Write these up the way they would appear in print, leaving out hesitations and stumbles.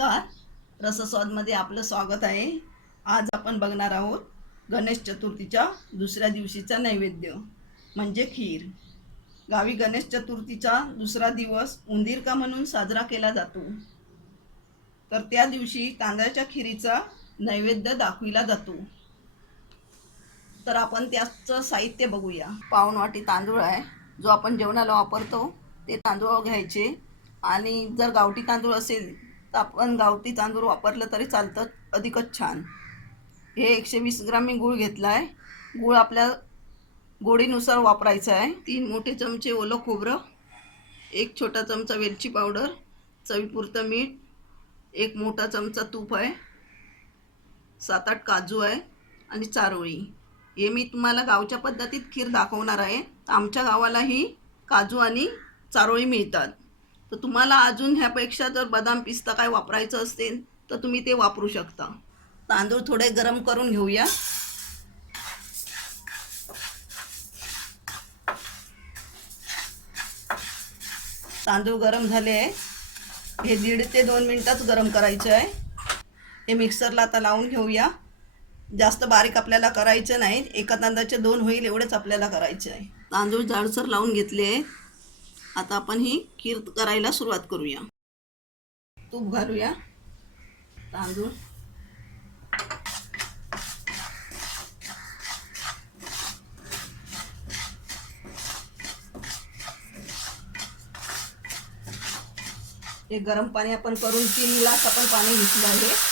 नमस्कार. रसस्वादमध्ये आपलं स्वागत आहे. आज आपण बघणार आहोत गणेश चतुर्थीच्या दुसऱ्या दिवशीचा नैवेद्य म्हणजे खीर. गावी गणेश चतुर्थीचा दुसरा दिवस उंदीरका म्हणून साजरा केला जातो. तर त्या दिवशी तांदळाच्या खिरीचा नैवेद्य दाखविला जातो. तर आपण त्याचं साहित्य बघूया. पाऊण वाटी तांदूळ आहे, जो आपण जेवणाला वापरतो ते तांदूळ घ्यायचे. आणि जर गावठी तांदूळ असेल तर आपण गावठी तांदूळ वापरलं तरी चालतं, अधिकच छान. हे 120 ग्राम मी गूळ घेतला आहे. गूळ आपल्या गोडीनुसार वापरायचं आहे. 3 मोठे चमचे ओलं खोबरं, 1 छोटा चमचा वेलची पावडर, चवीपुरतं मीठ, 1 मोठा चमचा तूप आहे, 7-8 काजू आहे आणि चारोळी. हे मी तुम्हाला गावच्या पद्धतीत खीर दाखवणार आहे. आमच्या गावालाही काजू आणि चारोळी मिळतात. तर तुम्हाला अजून ह्यापेक्षा जर बदाम पिस्ता काय वापरायचं असेल तर तुम्ही ते वापरू शकता. तांदूळ थोडे गरम करून घेऊया. तांदूळ गरम झाले आहे. हे 1.5 ते 2 मिनिटात गरम करायचं आहे. हे मिक्सरला आता लावून घेऊया. जास्त बारीक आपल्याला करायचं नाही, एका तांदळाचे 2 होईल एवढेच आपल्याला करायचे आहे. तांदूळ जाडसर लावून घेतले आहे. आता आपण ही खीर करायला सुरुवात करूया. तूप घालूया. तांदूळ, हे गरम पाणी आपण करून 3 ग्लास आपण पाणी घेतलं आहे.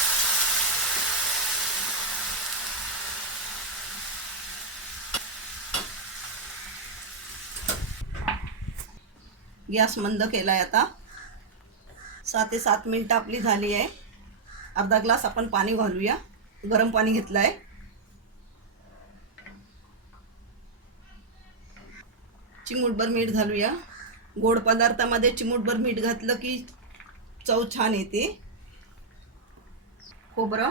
गॅस मंद केला आहे. आता 6 ते 7 मिनिटं आपली झाली आहे. अर्धा ग्लास आपण पाणी घालूया. गरम पाणी घेतलं आहे. चिमूटभर मीठ घालूया. गोड पदार्थामध्ये चिमूटभर मीठ घातलं की चव छान येते. खोबरं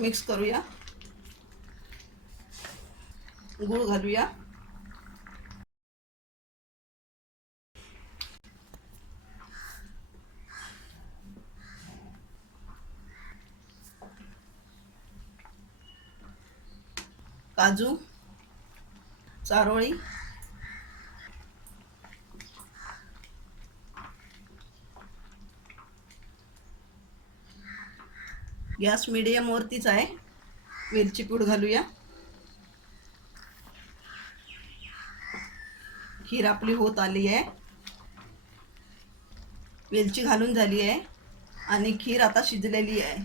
मिक्स करूया. गूळ घालूया. काजू, चारोळी, गॅस मीडियम वरतीच आहे. वेलची पूड घालूया. खीर आपली होत आली आहे. वेलची घालून झाली आहे आणि खीर आता शिजलेली आहे.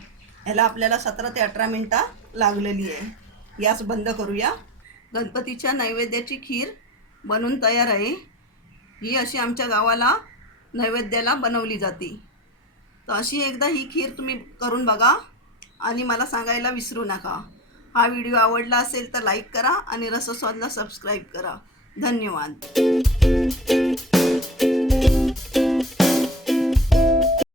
ह्याला आपल्याला 17 ते 18 मिनिटं लागलेली आहे. गॅस बंद करूया. गणपतीच्या नैवेद्याची खीर बनून तयार आहे. ही अशी आमच्या गावाला नैवेद्याला बनवली जाते. तर अशी एकदा ही खीर तुम्ही करून बघा आणि मला सांगायला विसरू नका. हा व्हिडिओ आवडला असेल तर लाईक करा आणि रसस्वादला सबस्क्राईब करा. धन्यवाद.